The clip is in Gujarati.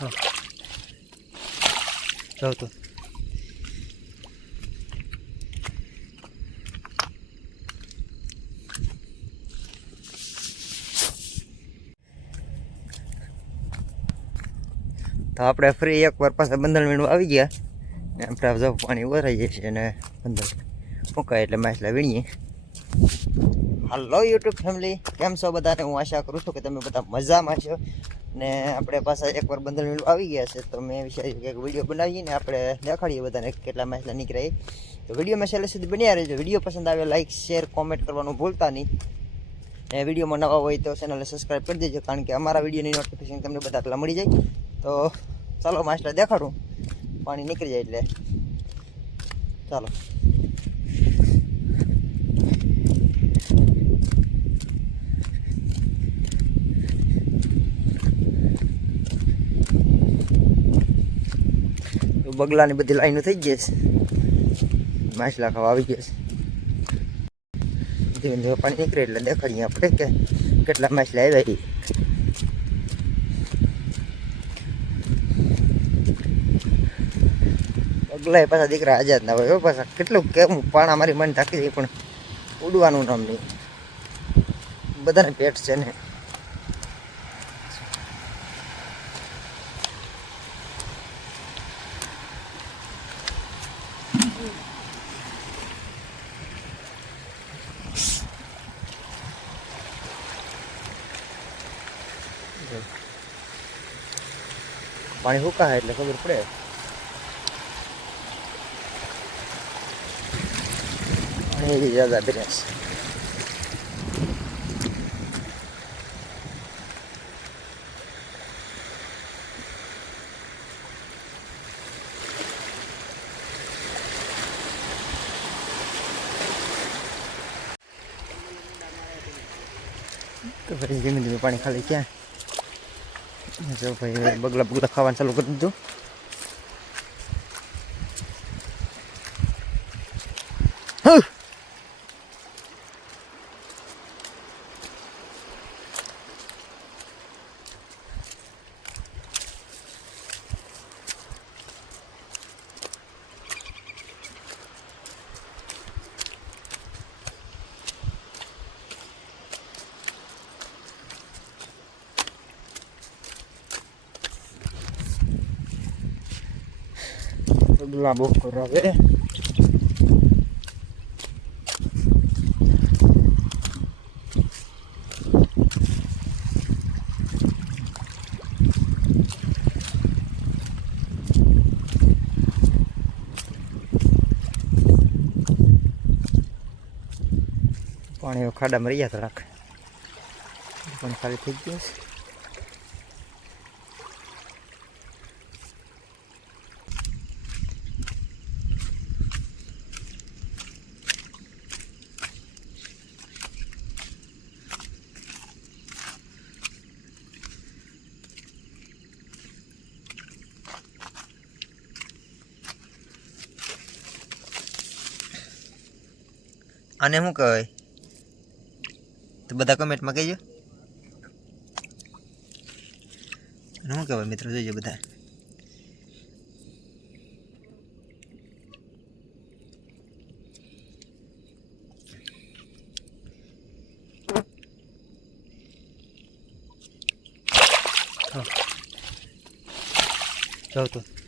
હા જાઉં તો આપણે ફ્રી એકવાર પાછા બંધણ વીણવા આવી ગયા ને આપણે જવું પાણી ભરાઈ જાય છે અને બંધણ મુકાય એટલે માછલા વીણીએ. હાલો યુટ્યુબ ફેમિલી, કેમ છો બધાને? હું આશા કરું છું કે તમે બધા મજામાં છો ને આપણે પાછા એકવાર બંધણ વીણવા આવી ગયા છે તો મેં વિચાર્યું કે એક વિડીયો બનાવીએ ને આપણે દેખાડીએ બધાને કેટલા માછલા નીકળે. તો વિડીયોમાં છેલ્લે સુધી બન્યા રહેજો. વિડીયો પસંદ આવે લાઈક શેર કોમેન્ટ કરવાનું ભૂલતા નહીં. ને વિડીયોમાં નવા હોય તો ચેનલને સબસ્ક્રાઈબ કરી દેજો, કારણ કે અમારા વિડીયોની નોટિફિકેશન તમને બધા પહેલાં મળી જાય. તો ચાલો માછલા દેખાડું, પાણી નીકળી જાય એટલે ચાલો. બગલાની બધી લાઈનો થઈ ગઈ છે, માછલા ખાવા આવી ગયા છે. ધીમે ધીમે પાણી નીકળે એટલે દેખાડીએ આપણે કે કેટલા માછલા આવ્યા. બગલા પાછા દીકરા આઝાદ ના હોય પાછા. કેટલું કેવું પાણા મારી મન થાકી જાય પણ ઉડવાનું નામ નહીં. બધાને પેટ છે ને. પાણી હુકાય એટલે ખબર પડે. પાણી એવી જ્યાદા બન્યા છે. તો પછી ધીમે ધીમે પાણી ખાલી ક્યાં જો ભાઈ બગલા બગલા ખાવાનું ચાલુ કરી દીધું. બગલા બહુ કરાવે. પાણી ખાડામાં રહ્યા હતા રાખ પણ ખાલી થઈ ગયું છે. આને શું કહેવાય તો બધા કમેન્ટમાં કહેજો. શું કહેવાય મિત્રો, જોઈજો બધા. જાઉં તો